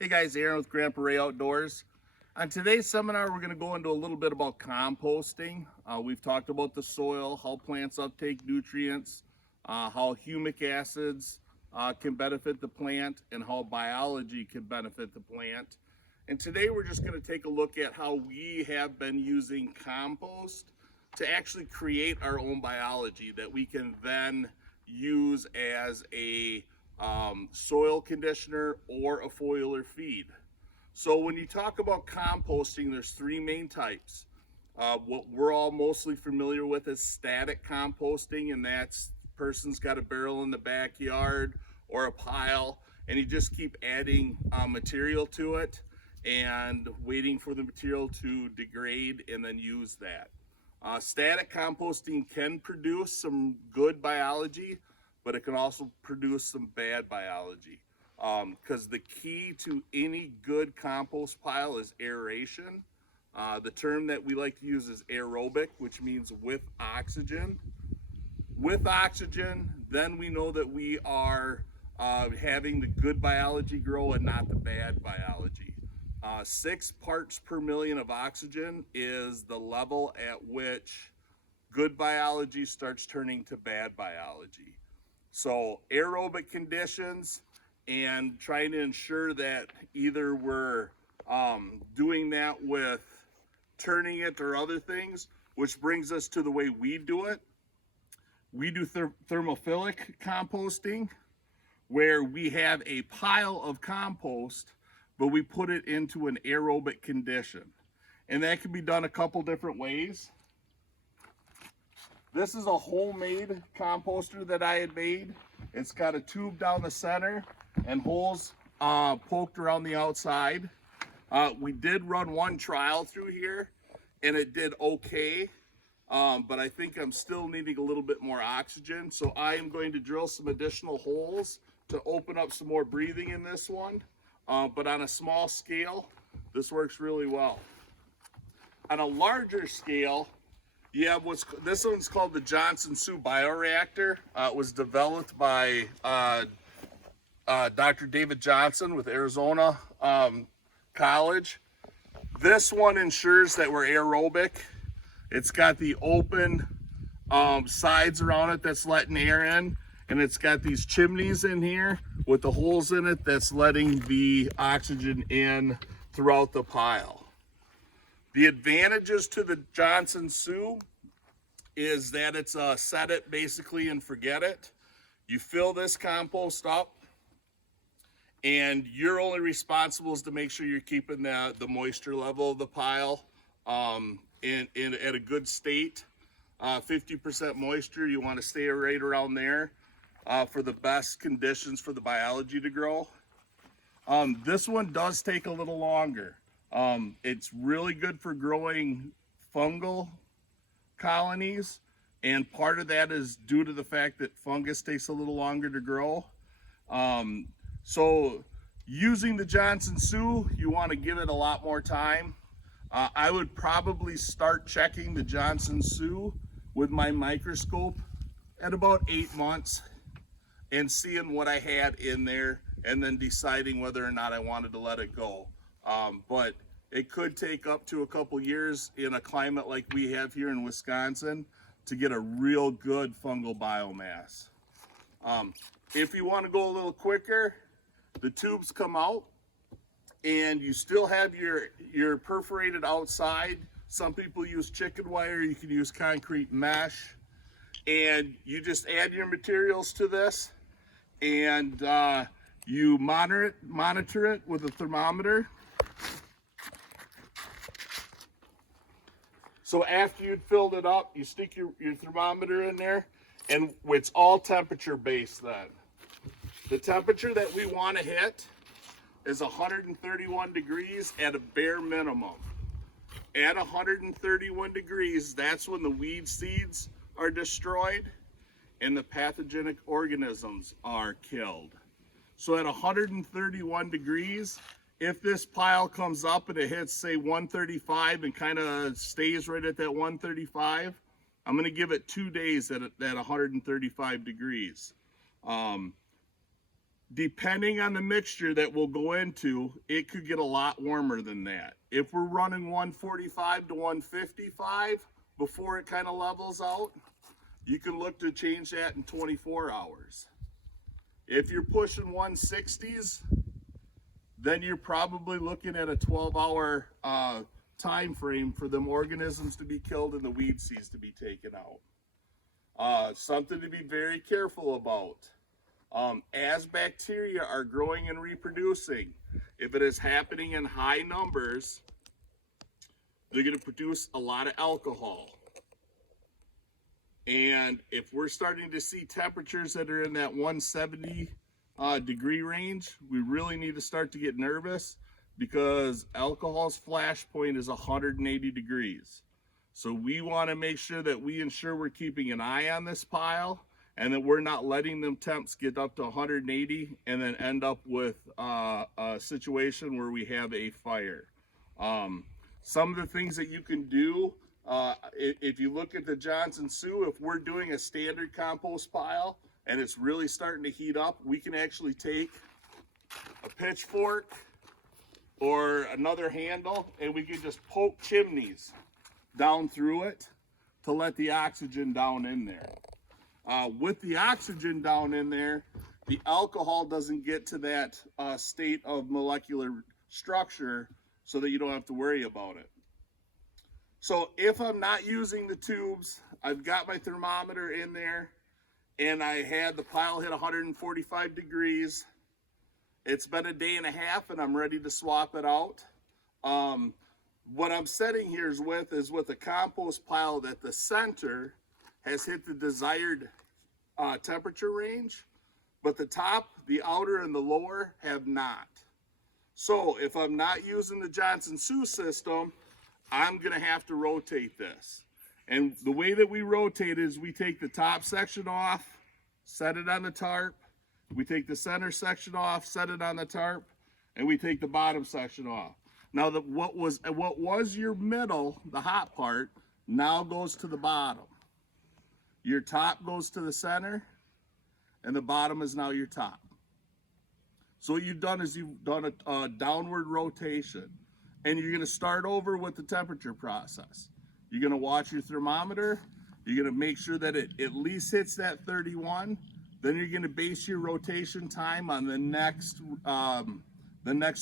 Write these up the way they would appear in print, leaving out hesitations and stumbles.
Hey guys, Aaron with Grandpa Ray Outdoors. On today's seminar, we're going to go into a little bit about composting. We've talked about the soil, how plants uptake nutrients, how humic acids can benefit the plant, and how biology can benefit the plant. And today we're just going to take a look at how we have been using compost to actually create our own biology that we can then use as a soil conditioner or a foliar feed. So when you talk about composting, there's three main types. What we're all mostly familiar with is static composting, and that's person's got a barrel in the backyard or a pile, and you just keep adding material to it and waiting for the material to degrade and then use that. Static composting can produce some good biology, but it can also produce some bad biology. Because the key to any good compost pile is aeration. The term that we like to use is aerobic, which means with oxygen. With oxygen, then we know that we are having the good biology grow and not the bad biology. 6 parts per million of oxygen is the level at which good biology starts turning to bad biology. So aerobic conditions and trying to ensure that either we're doing that with turning it or other things, which brings us to the way we do it. We do thermophilic composting, where we have a pile of compost, but we put it into an aerobic condition. And that can be done a couple different ways. This is a homemade composter that I had made. It's got a tube down the center and holes poked around the outside. We did run one trial through here and it did okay, but I think I'm still needing a little bit more oxygen. So I am going to drill some additional holes to open up some more breathing in this one. But on a small scale, this works really well. On a larger scale, you have this one's called the Johnson-Su bioreactor. It was developed by Dr. David Johnson with Arizona College. This one ensures that we're aerobic. It's got the open sides around it that's letting air in, and it's got these chimneys in here with the holes in it that's letting the oxygen in throughout the pile. The advantages to the Johnson-Su is that it's a set it basically and forget it. You fill this compost up and you're only responsible is to make sure you're keeping the moisture level of the pile at a good state. 50% moisture, you want to stay right around there for the best conditions for the biology to grow. This one does take a little longer. It's really good for growing fungal colonies, and part of that is due to the fact that fungus takes a little longer to grow. So using the Johnson-Su, you want to give it a lot more time. I would probably start checking the Johnson-Su with my microscope at about 8 months and seeing what I had in there and then deciding whether or not I wanted to let it go. But it could take up to a couple years in a climate like we have here in Wisconsin to get a real good fungal biomass. If you want to go a little quicker, the tubes come out and you still have your perforated outside. Some people use chicken wire, you can use concrete mesh, and you just add your materials to this and you monitor it with a thermometer. So after you'd filled it up, you stick your thermometer in there, and it's all temperature based then. The temperature that we want to hit is 131 degrees at a bare minimum. At 131 degrees, that's when the weed seeds are destroyed and the pathogenic organisms are killed. So at 131 degrees, if this pile comes up and it hits, say, 135 and kind of stays right at that 135, I'm going to give it 2 days at 135 degrees. Depending on the mixture that we'll go into, it could get a lot warmer than that. If we're running 145 to 155 before it kind of levels out, you can look to change that in 24 hours. If you're pushing 160s, then you're probably looking at a 12-hour time frame for them organisms to be killed and the weed seeds to be taken out. Something to be very careful about. As bacteria are growing and reproducing, if it is happening in high numbers, they're going to produce a lot of alcohol. And if we're starting to see temperatures that are in that 170 degree range, we really need to start to get nervous, because alcohol's flash point is 180 degrees. So we want to make sure that we ensure we're keeping an eye on this pile, and that we're not letting them temps get up to 180 and then end up with a situation where we have a fire. Some of the things that you can do, if you look at the Johnson Sioux, if we're doing a standard compost pile and it's really starting to heat up, we can actually take a pitchfork or another handle and we can just poke chimneys down through it to let the oxygen down in there. With the oxygen down in there, the alcohol doesn't get to that state of molecular structure, so that you don't have to worry about it. So if I'm not using the tubes, I've got my thermometer in there, and I had the pile hit 145 degrees. It's been a day and a half, and I'm ready to swap it out. What I'm setting here is with a compost pile that the center has hit the desired temperature range, but the top, the outer, and the lower have not. So if I'm not using the Johnson Sioux system, I'm gonna have to rotate this. And the way that we rotate is we take the top section off, set it on the tarp, we take the center section off, set it on the tarp, and we take the bottom section off. Now what was your middle, the hot part, now goes to the bottom. Your top goes to the center, and the bottom is now your top. So what you've done is you've done a downward rotation, and you're gonna start over with the temperature process. You're gonna watch your thermometer, you're gonna make sure that it at least hits that 31, then you're gonna base your rotation time on the next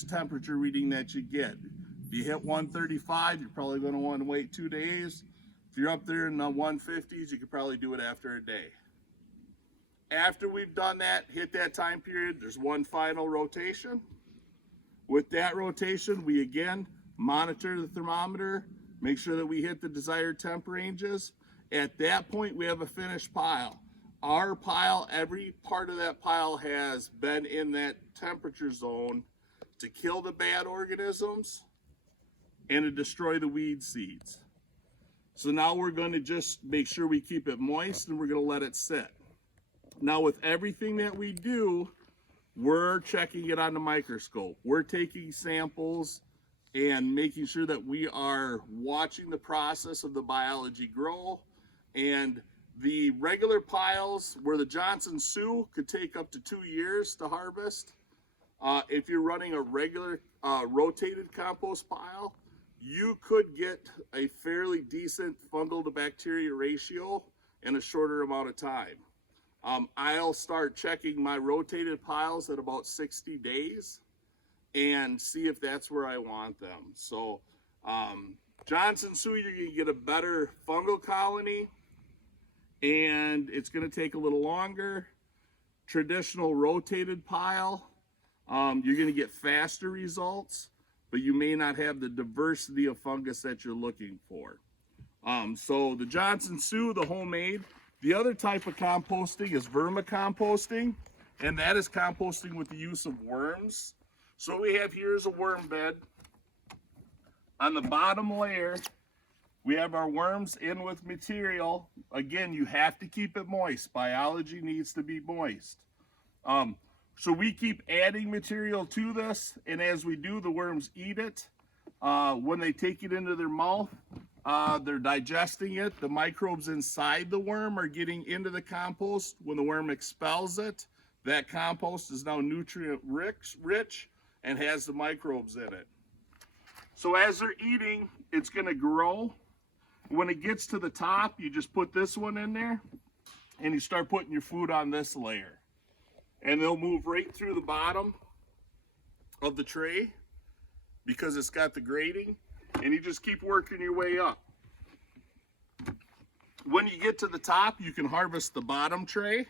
temperature reading that you get. If you hit 135, you're probably gonna wanna wait 2 days. If you're up there in the 150s, you could probably do it after a day. After we've done that, hit that time period, there's one final rotation. With that rotation, we again monitor the thermometer, make sure that we hit the desired temp ranges. At that point, we have a finished pile. Our pile, every part of that pile has been in that temperature zone to kill the bad organisms and to destroy the weed seeds. So now we're going to just make sure we keep it moist, and we're going to let it sit. Now with everything that we do, we're checking it on the microscope. We're taking samples and making sure that we are watching the process of the biology grow. And the regular piles, where the Johnson Sioux could take up to 2 years to harvest, if you're running a regular rotated compost pile, you could get a fairly decent fungal to bacteria ratio in a shorter amount of time. I'll start checking my rotated piles at about 60 days and see if that's where I want them. So Johnson Sioux, you're gonna get a better fungal colony, and it's gonna take a little longer. Traditional rotated pile, you're gonna get faster results, but you may not have the diversity of fungus that you're looking for. So the Johnson Sioux, the homemade. The other type of composting is vermicomposting, and that is composting with the use of worms. So what we have here is a worm bed. On the bottom layer, we have our worms in with material. Again, you have to keep it moist. Biology needs to be moist. So we keep adding material to this, and as we do, the worms eat it. When they take it into their mouth, they're digesting it. The microbes inside the worm are getting into the compost. When the worm expels it, That compost is now nutrient rich and has the microbes in it. So as they're eating, it's going to grow. When it gets to the top, you just put this one in there and you start putting your food on this layer. And they'll move right through the bottom of the tray because it's got the grating, and you just keep working your way up. When you get to the top, you can harvest the bottom tray.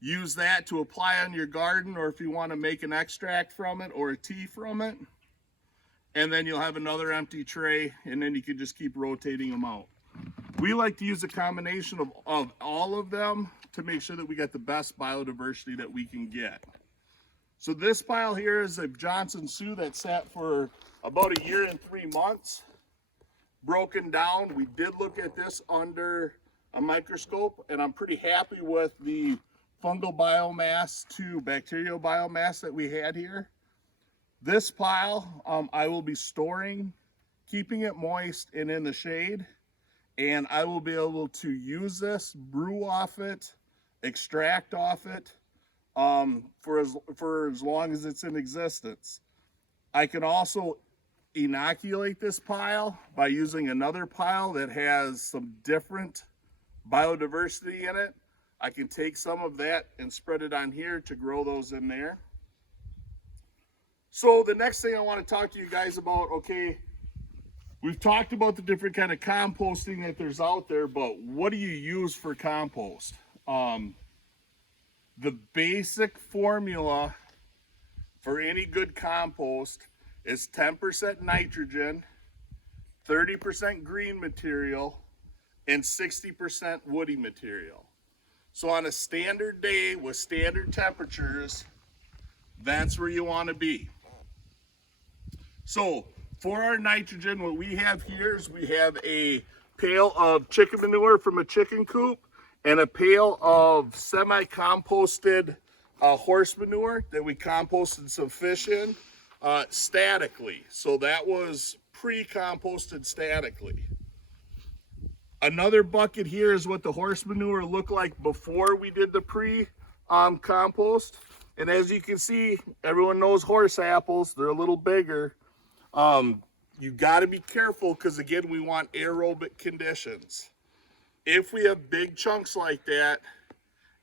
Use that to apply on your garden, or if you want to make an extract from it or a tea from it. And then you'll have another empty tray, and then you can just keep rotating them out. We like to use a combination of all of them to make sure that we get the best biodiversity that we can get. So this pile here is a Johnson Sioux that sat for about 1 year and 3 months. Broken down. We did look at this under a microscope, and I'm pretty happy with the fungal biomass to bacterial biomass that we had here. This pile I will be storing, keeping it moist and in the shade, and I will be able to use this, brew off it, extract off it for as long as it's in existence. I can also inoculate this pile by using another pile that has some different biodiversity in it. I can take some of that and spread it on here to grow those in there. So the next thing I want to talk to you guys about, okay, we've talked about the different kind of composting that there's out there, but what do you use for compost? The basic formula for any good compost is 10% nitrogen, 30% green material, and 60% woody material. So on a standard day with standard temperatures, that's where you want to be. So for our nitrogen, what we have here is we have a pail of chicken manure from a chicken coop and a pail of semi-composted horse manure that we composted some fish in statically. So that was pre-composted statically. Another bucket here is what the horse manure looked like before we did the pre-compost. And as you can see, everyone knows horse apples, they're a little bigger. You got to be careful because, again, we want aerobic conditions. If we have big chunks like that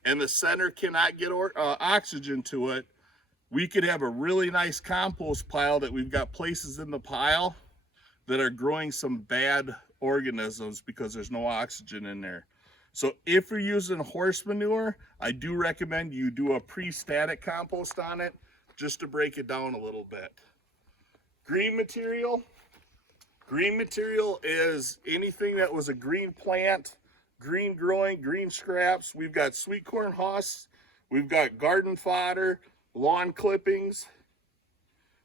and the center cannot get oxygen to it, we could have a really nice compost pile that we've got places in the pile that are growing some bad organisms because there's no oxygen in there. So if you're using horse manure, I do recommend you do a pre-static compost on it just to break it down a little bit. Green material is anything that was a green plant, green growing, green scraps. We've got sweet corn husks, we've got garden fodder, lawn clippings,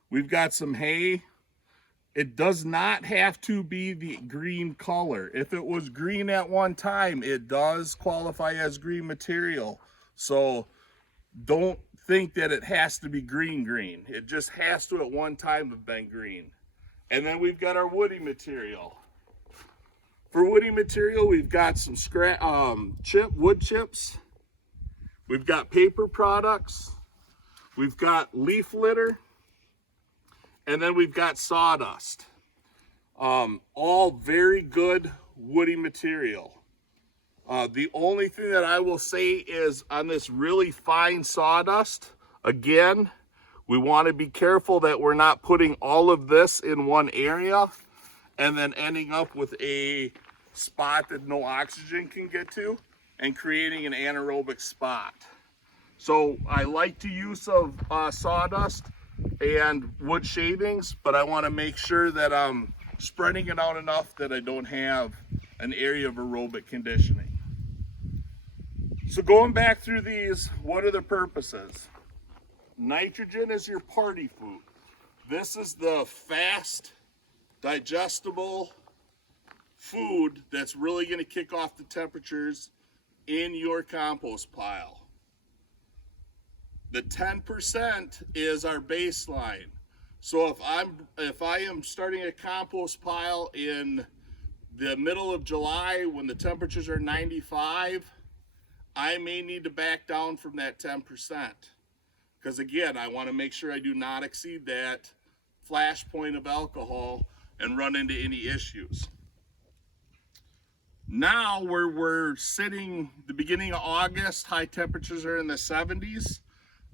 we've got some hay. It does not have to be the green color. If it was green at one time, it does qualify as green material. So don't think that it has to be green. It just has to at one time have been green. And then we've got our woody material. For woody material, we've got some wood chips. We've got paper products. We've got leaf litter. And then we've got sawdust. All very good woody material. The only thing that I will say is on this really fine sawdust, again, we want to be careful that we're not putting all of this in one area and then ending up with a spot that no oxygen can get to and creating an anaerobic spot. So I like to use of sawdust and wood shavings, but I want to make sure that I'm spreading it out enough that I don't have an area of aerobic conditioning. So going back through these, what are the purposes? Nitrogen is your party food. This is the fast, digestible food that's really going to kick off the temperatures in your compost pile. The 10% is our baseline. So if I am starting a compost pile in the middle of July when the temperatures are 95, I may need to back down from that 10%. Because again, I want to make sure I do not exceed that flash point of alcohol and run into any issues. Now we're sitting the beginning of August, high temperatures are in the 70s.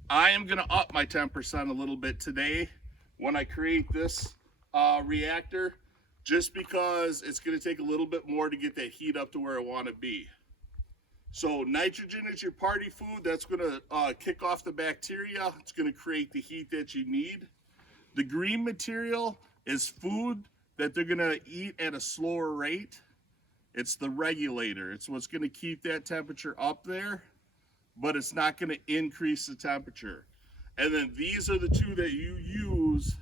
I am going to up my 10% a little bit today when I create this reactor, just because it's going to take a little bit more to get that heat up to where I want to be. So nitrogen is your party food. That's going to kick off the bacteria. It's going to create the heat that you need. The green material is food that they're going to eat at a slower rate. It's the regulator. It's what's going to keep that temperature up there, but it's not going to increase the temperature. And then these are the two that you use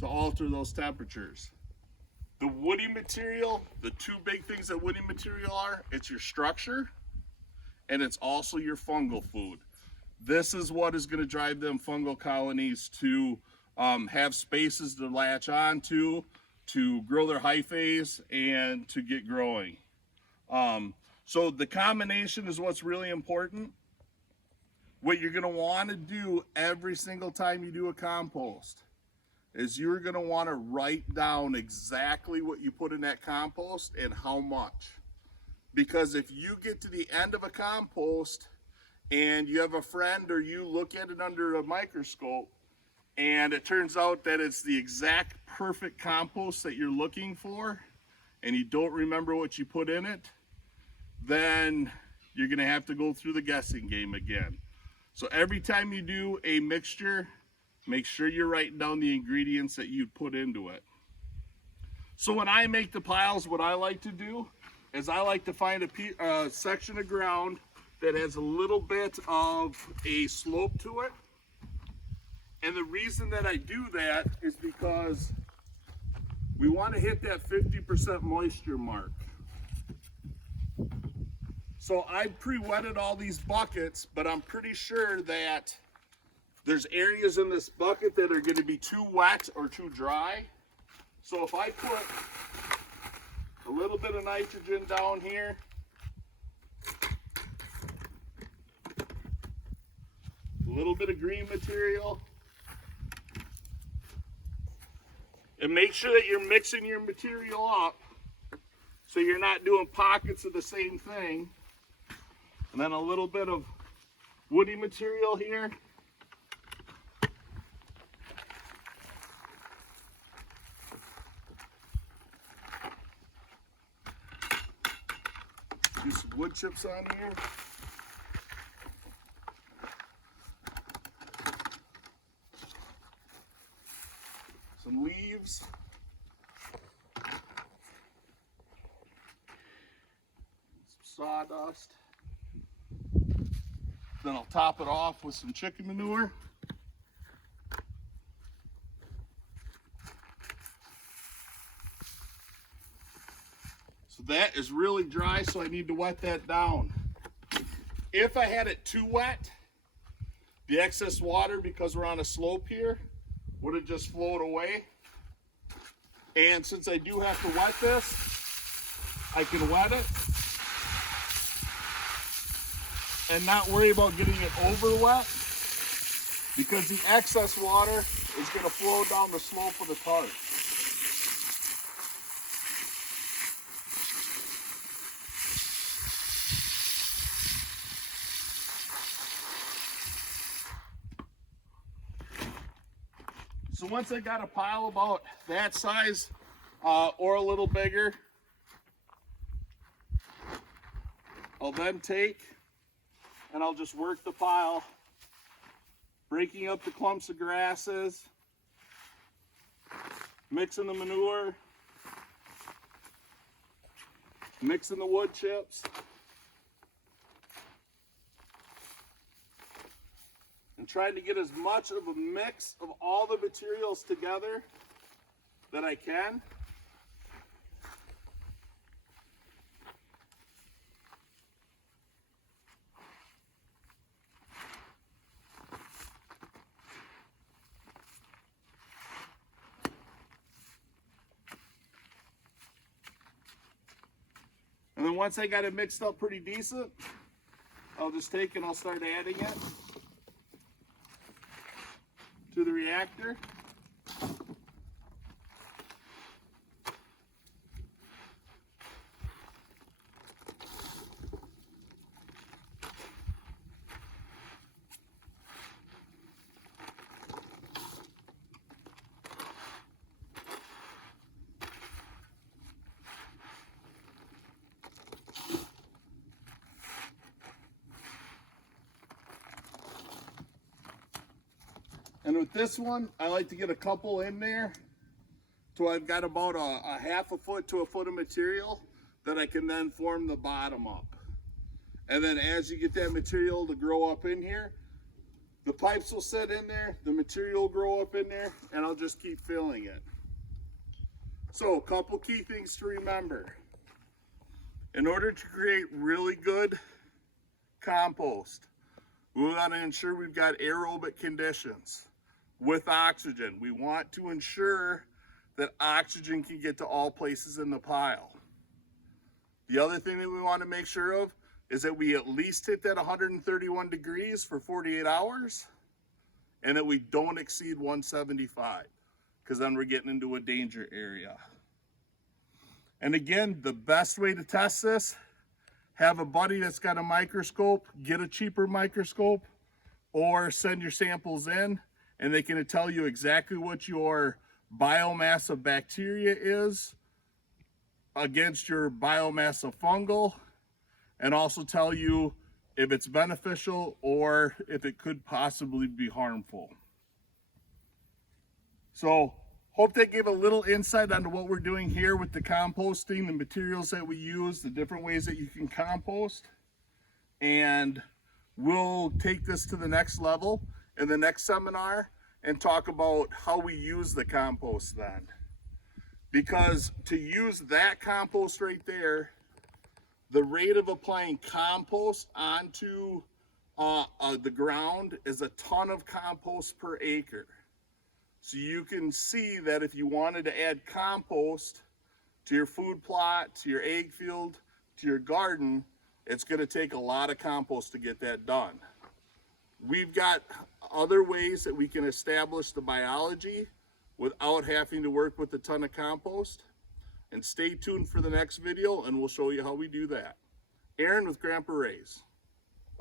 to alter those temperatures. The woody material, the two big things that woody material are, it's your structure, and it's also your fungal food. This is what is going to drive them fungal colonies to have spaces to latch onto, to grow their hyphae, and to get growing. So the combination is what's really important. What you're going to want to do every single time you do a compost is you're going to want to write down exactly what you put in that compost and how much. Because if you get to the end of a compost and you have a friend or you look at it under a microscope and it turns out that it's the exact perfect compost that you're looking for and you don't remember what you put in it, then you're going to have to go through the guessing game again. So every time you do a mixture, make sure you're writing down the ingredients that you put into it. So when I make the piles, what I like to do is I like to find a section of ground that has a little bit of a slope to it. And the reason that I do that is because we want to hit that 50% moisture mark. So I pre-wetted all these buckets, but I'm pretty sure that there's areas in this bucket that are going to be too wet or too dry. So if I put a little bit of nitrogen down here, a little bit of green material, and make sure that you're mixing your material up so you're not doing pockets of the same thing. And then a little bit of woody material here. Do some wood chips on here. Some leaves. Some sawdust. Then I'll top it off with some chicken manure. So that is really dry, so I need to wet that down. If I had it too wet, the excess water, because we're on a slope here, would have just flowed away. And since I do have to wet this, I can wet it and not worry about getting it over wet, because the excess water is going to flow down the slope of the tarp. So once I got a pile about that size or a little bigger, I'll then take and I'll just work the pile, breaking up the clumps of grasses, mixing the manure, mixing the wood chips, and trying to get as much of a mix of all the materials together that I can. And then once I got it mixed up pretty decent, I'll just take and I'll start adding it to the reactor. And with this one, I like to get a couple in there so I've got about a half a foot to a foot of material that I can then form the bottom up. And then as you get that material to grow up in here, the pipes will sit in there, the material will grow up in there, and I'll just keep filling it. So a couple key things to remember. In order to create really good compost, we want to ensure we've got aerobic conditions with oxygen. We want to ensure that oxygen can get to all places in the pile. The other thing that we want to make sure of is that we at least hit that 131 degrees for 48 hours and that we don't exceed 175, because then we're getting into a danger area. And again, the best way to test this, have a buddy that's got a microscope, get a cheaper microscope, or send your samples in and they can tell you exactly what your biomass of bacteria is against your biomass of fungal, and also tell you if it's beneficial or if it could possibly be harmful. So hope that gave a little insight onto what we're doing here with the composting, the materials that we use, the different ways that you can compost. And we'll take this to the next level in the next seminar and talk about how we use the compost then. Because to use that compost right there, the rate of applying compost onto the ground is a ton of compost per acre. So you can see that if you wanted to add compost to your food plot, to your egg field, to your garden, it's going to take a lot of compost to get that done. We've got other ways that we can establish the biology without having to work with a ton of compost. And stay tuned for the next video and we'll show you how we do that. Aaron with Grandpa Ray's.